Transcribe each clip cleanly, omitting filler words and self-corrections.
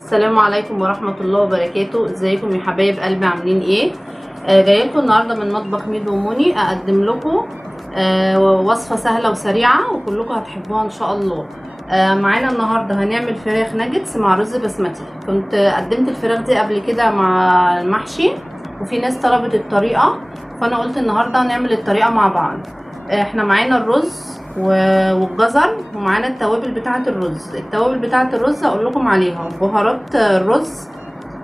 السلام عليكم ورحمة الله وبركاته. ازيكم يا حبايب قلبي، عاملين ايه؟ جايه لكم النهارده من مطبخ ميدو وموني اقدم لكم وصفة سهلة وسريعة وكلكم هتحبوها ان شاء الله. معانا النهارده هنعمل فراخ ناجتس مع رز بسمتي. كنت قدمت الفراخ دي قبل كده مع المحشي وفي ناس طلبت الطريقة، فانا قلت النهارده هنعمل الطريقة مع بعض. احنا معانا الرز والجزر ومعانا التوابل بتاعه الرز. التوابل بتاعه الرز هقول لكم عليها: بهارات الرز،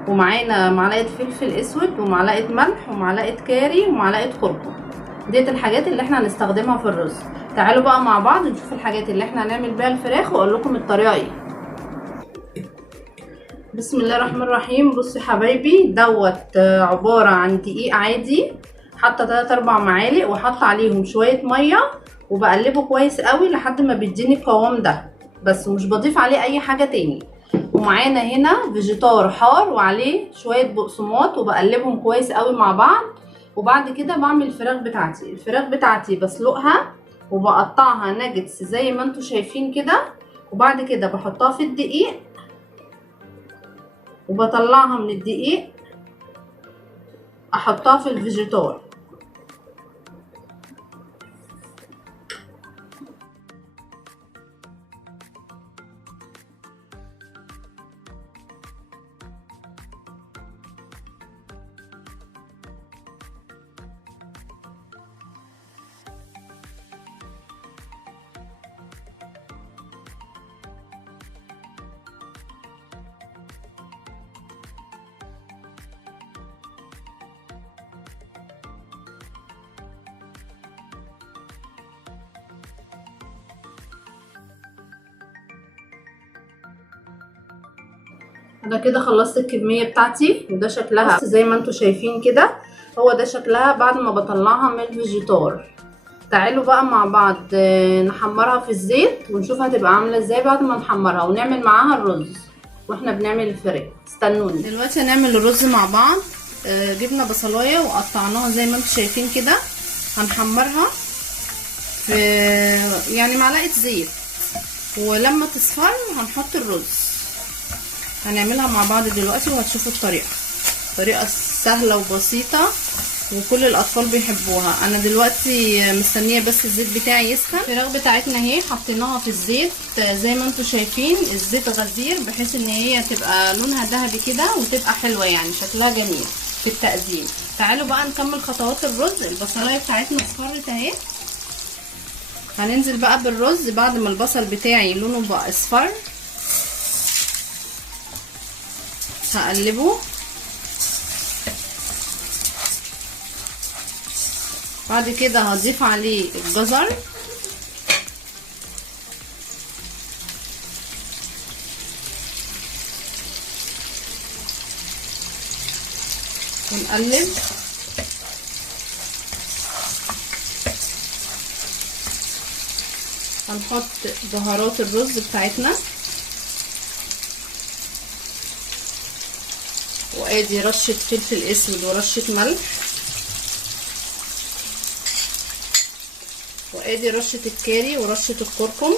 ومعانا معلقه فلفل اسود ومعلقه ملح ومعلقه كاري ومعلقه كركم. ديت الحاجات اللي احنا هنستخدمها في الرز. تعالوا بقى مع بعض نشوف الحاجات اللي احنا هنعمل بيها الفراخ واقول لكم الطريقه ايه. بسم الله الرحمن الرحيم. بصوا يا حبايبي، دوت عباره عن دقيق عادي، حاطه 3-4 معالق وحاطه عليهم شويه ميه وبقلبه كويس قوي لحد ما بيديني القوام ده بس، ومش بضيف عليه اي حاجه تاني. ومعانا هنا فيجيتار حار وعليه شويه بقسماط وبقلبهم كويس قوي مع بعض. وبعد كده بعمل الفراخ بتاعتي بسلقها وبقطعها ناجتس زي ما انتوا شايفين كده، وبعد كده بحطها في الدقيق وبطلعها من الدقيق احطها في الفيجيتار. انا كده خلصت الكميه بتاعتي وده شكلها زي ما انتوا شايفين كده. هو ده شكلها بعد ما بطلعها من الفيجيتار. تعالوا بقى مع بعض نحمرها في الزيت ونشوف هتبقى عامله ازاي بعد ما نحمرها، ونعمل معاها الرز واحنا بنعمل الفراخ. استنوني دلوقتي هنعمل الرز مع بعض. جبنا بصلايه وقطعناها زي ما انتوا شايفين كده. هنحمرها في يعني معلقه زيت، ولما تصفر هنحط الرز. هنعملها مع بعض دلوقتي وهتشوفوا طريقة سهلة وبسيطة وكل الأطفال بيحبوها. أنا دلوقتي مستنية بس الزيت بتاعي يسخن. الفراخ بتاعتنا اهي حطيناها في الزيت زي ما انتوا شايفين. الزيت غزير بحيث ان هي تبقى لونها ذهبي كده وتبقى حلوة، يعني شكلها جميل في التقديم. تعالوا بقى نكمل خطوات الرز. البصلاية بتاعتنا اصفرت اهي. هننزل بقى بالرز بعد ما البصل بتاعي لونه بقى اصفر. هقلبه. بعد كده هضيف عليه الجزر ونقلب. هنحط بهارات الرز بتاعتنا، وادي رشة فلفل اسود ورشة ملح، وادي رشة الكاري ورشة الكركم،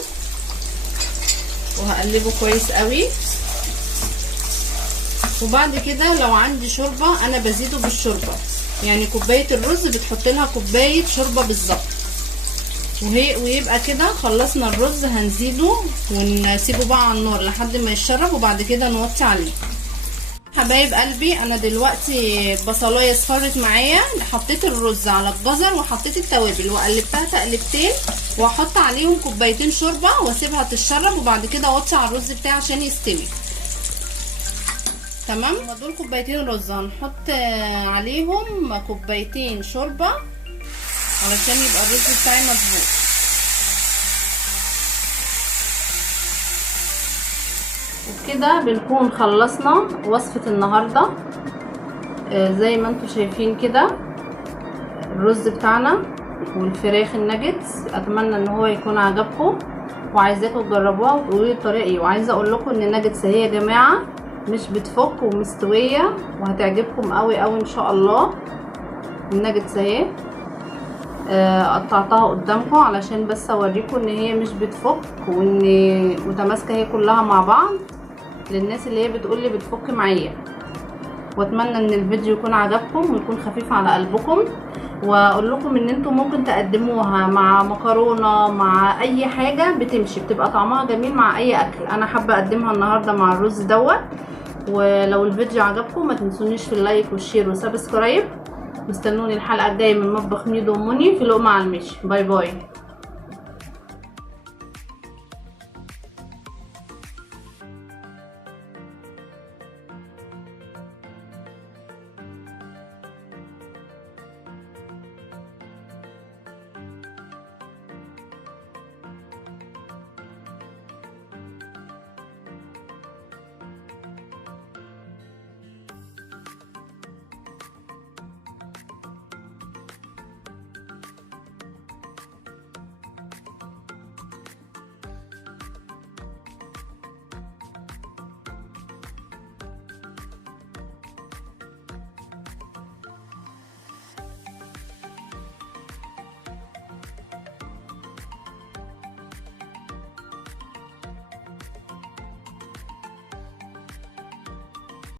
وهقلبه كويس قوي. وبعد كده لو عندي شوربة انا بزيده بالشوربة، يعني كوباية الرز بتحط لها كوباية شوربة بالظبط. ويبقى كده خلصنا الرز. هنزيده ونسيبه بقى على النار لحد ما يتشرب وبعد كده نوطي عليه. حبايب قلبي، انا دلوقتي البصلايه اصفرت معايا. حطيت الرز على الجزر وحطيت التوابل وقلبتها تقلبتين، وهحط عليهم كوبايتين شوربه واسيبها تتشرب وبعد كده اوطي على الرز بتاعي عشان يستوي. تمام. دول كوبايتين رز، هنحط عليهم كوبايتين شوربه علشان يبقى الرز بتاعي مظبوط. وبكده بنكون خلصنا وصفة النهاردة. زي ما انتوا شايفين كده الرز بتاعنا والفراخ الناجتس. اتمنى ان هو يكون عجبكم وعايزاكم تجربوها وتقولوا لي الطريقه ايه. وعايزه اقول لكم ان الناجتس هي يا جماعه مش بتفك ومستويه وهتعجبكم قوي قوي ان شاء الله. الناجتس اهي قطعتها قدامكم علشان بس اوريكم ان هي مش بتفك وان متماسكه هي كلها مع بعض، للناس اللي هي بتقولي بتفك معايا. واتمنى ان الفيديو يكون عجبكم ويكون خفيف على قلبكم، واقول لكم ان انتم ممكن تقدموها مع مكرونه مع اي حاجه بتمشي، بتبقى طعمها جميل مع اي اكل. انا حابه اقدمها النهارده مع الرز دوت. ولو الفيديو عجبكم ما تنسونيش في اللايك والشير وسبسكرايب. مستنوني الحلقه الجايه من مطبخ ميدو ومني في لقمه على المشي. باي باي.